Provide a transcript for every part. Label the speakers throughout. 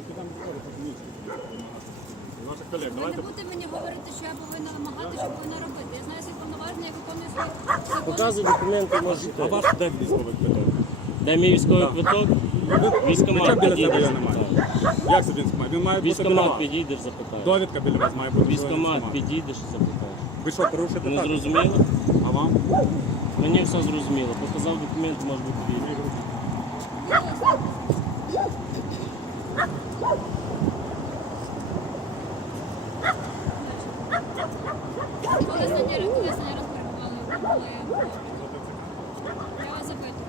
Speaker 1: Ваших колег,
Speaker 2: Ви
Speaker 1: давайте.
Speaker 2: не будете мені говорити, що я повинна вимагати, що повинна робити. Я знаю свої повноваження, я виконую свої закони.
Speaker 3: Показуй документи, можете.
Speaker 1: А ваш де військовий квиток?
Speaker 3: Де мій військовий квиток? Військкомат
Speaker 1: біля себе
Speaker 3: підійдеш,
Speaker 1: немає.
Speaker 3: запитаєш.
Speaker 1: Як це він має? Він має бути біля
Speaker 3: Військкомат
Speaker 1: вас.
Speaker 3: підійдеш, запитаєш.
Speaker 1: Довідка біля вас має бути.
Speaker 3: Військкомат підійдеш і запитаєш.
Speaker 1: Ви що, порушите
Speaker 3: Не
Speaker 1: так?
Speaker 3: зрозуміло?
Speaker 1: А вам?
Speaker 3: Мені все зрозуміло. Показав документ, може бути вільний.
Speaker 2: Коли останній раз перебували в я вас запитую.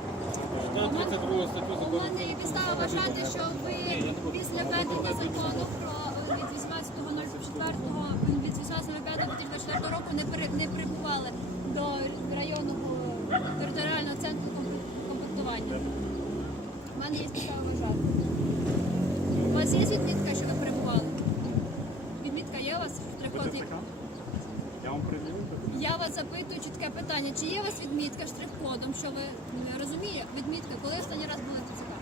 Speaker 2: У мене є підстава вважати, що ви після введення закону про від 18.04 від 18.05.2024 року не прибували до районного територіального центру комплектування. У мене є підстава вважати. У вас є відмітка, що ви перебували? Відмітка є у вас? Штрих-код?
Speaker 1: Я вам привів.
Speaker 2: Я вас запитую чітке питання. Чи є у вас відмітка штрих-кодом, що ви розуміє? Відмітка, коли останній раз були в ТЦК?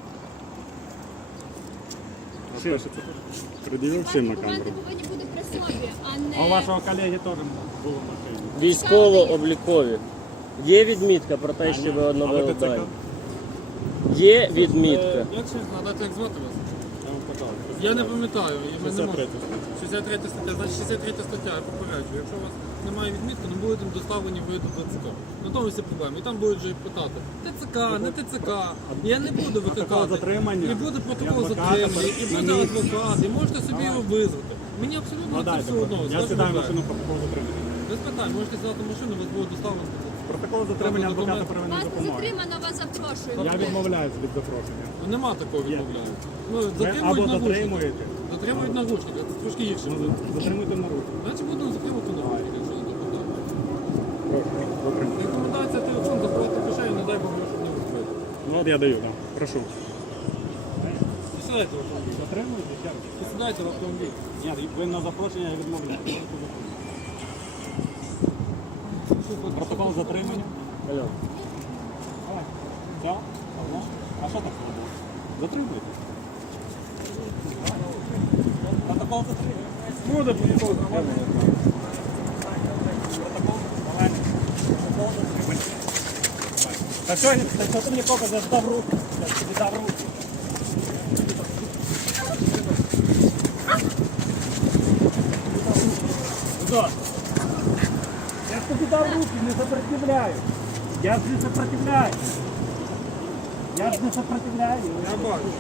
Speaker 1: Пред'явив всім на
Speaker 2: Документи
Speaker 1: камеру.
Speaker 2: повинні бути при собі, а не...
Speaker 1: А у вашого колеги теж було в машині.
Speaker 3: Військово-облікові. Є відмітка про те, що ви оновили
Speaker 1: ТЦК?
Speaker 3: дані? Є відмітка.
Speaker 4: Як ще згадати, як звати вас?
Speaker 1: Я вам казав.
Speaker 4: Я не пам'ятаю, і ми не
Speaker 1: 63
Speaker 4: можемо. 63 стаття, значить 63 стаття, я попереджую. Якщо у вас немає відмітки, не будете доставлені ви до ТЦК. На тому всі проблеми. І там будуть вже питати, ТЦК, не ТЦК. Я не буду викликати.
Speaker 1: затримання.
Speaker 4: І буде протокол
Speaker 1: І адвоката
Speaker 4: затримання, і
Speaker 1: на
Speaker 4: буде
Speaker 1: місці.
Speaker 4: адвокат, і можете собі його визвати. Мені абсолютно це
Speaker 1: Надайте.
Speaker 4: все одно.
Speaker 1: Я сідаю в машину протокол затримання.
Speaker 4: Без питань, можете взяти машину, вас буде доставлено.
Speaker 1: Протокол затримання адвоката первинної
Speaker 2: Вас не
Speaker 1: допомоги.
Speaker 2: затримано, вас запрошую.
Speaker 1: Я відмовляюсь від запрошення.
Speaker 4: Нема такого відмовляю. Ну,
Speaker 1: Ви
Speaker 4: затримують
Speaker 1: або
Speaker 4: наручники.
Speaker 1: затримуєте,
Speaker 4: Затримують наручники, це трошки гірше.
Speaker 1: затримуйте на руку.
Speaker 4: Значить будемо затримувати наручники, якщо не так.
Speaker 1: Прошу, затримуйте.
Speaker 4: Рекомендація телефон заховати в кишені, не дай Бог, щоб не розбити.
Speaker 1: Ну от я даю, так. Прошу.
Speaker 4: Сідайте в автомобіль.
Speaker 1: Затримуєте ще раз?
Speaker 4: Сідайте в автомобіль.
Speaker 1: Ні, ви на запрошення відмовляєте. Протокол затримання.
Speaker 3: Алло.
Speaker 1: Все? Одно? А що так було? Затримуєте? Протокол затримання. Буде протокол затримання. Протокол? Давай. Протокол затримання. Та що ти мені показав? Дав руку. Я тобі дав руку. Куда? Я тобі дав руки, не сопротивляю. Я ж не сопротивляю. Я ж не сопротивляю.
Speaker 4: Я бачу.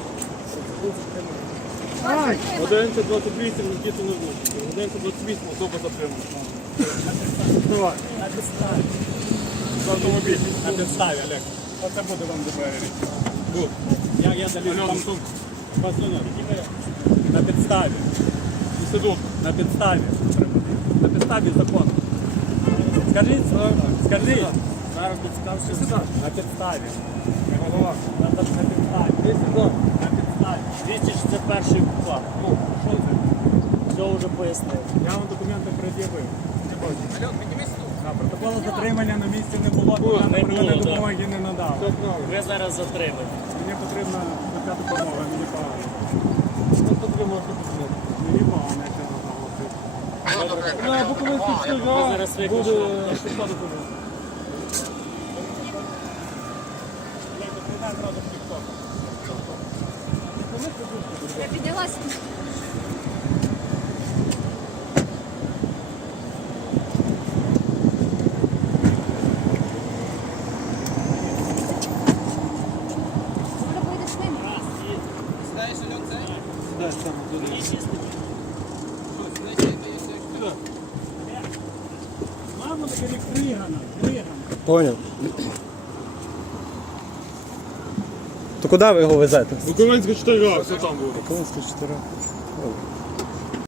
Speaker 1: Ай!
Speaker 4: 11.28, Нікіту не звук. 11.28, особа затримана.
Speaker 1: Давай. На підставі. В автомобілі. На підставі, Олег. Оце буде вам ДБР. Буде. Я залізу там сумку. Пацанок. На підставі. На підставі. На підставі закону. Скажіть, скажіть.
Speaker 4: Зараз підстався сюди.
Speaker 1: На підставі.
Speaker 4: Голова.
Speaker 1: На підставі.
Speaker 4: Ти сюди.
Speaker 1: На підставі.
Speaker 3: 261 КУПА.
Speaker 1: Ну, що це?
Speaker 3: Все вже пояснив.
Speaker 1: Я вам документи пред'явив. Протоколу затримання на місці не було,
Speaker 3: не було, да.
Speaker 1: допомоги не надав.
Speaker 4: Все правильно.
Speaker 3: Ви зараз затримані.
Speaker 1: Мені потрібна така допомога, мені погано.
Speaker 4: Що потрібно допомогти?
Speaker 1: Мені погано, якщо наголосити.
Speaker 4: На Буковинський
Speaker 3: Ви
Speaker 4: чужа
Speaker 3: зараз
Speaker 4: буде
Speaker 3: виключите.
Speaker 4: швидка допомога.
Speaker 2: Я піднялася. Може поїдеш з ним?
Speaker 4: Сідай сам туди.
Speaker 1: Мама таке кригана, кригана.
Speaker 5: Понял. То куди ви його везете?
Speaker 4: Буковинська 4, все там буде.
Speaker 5: Конська 4.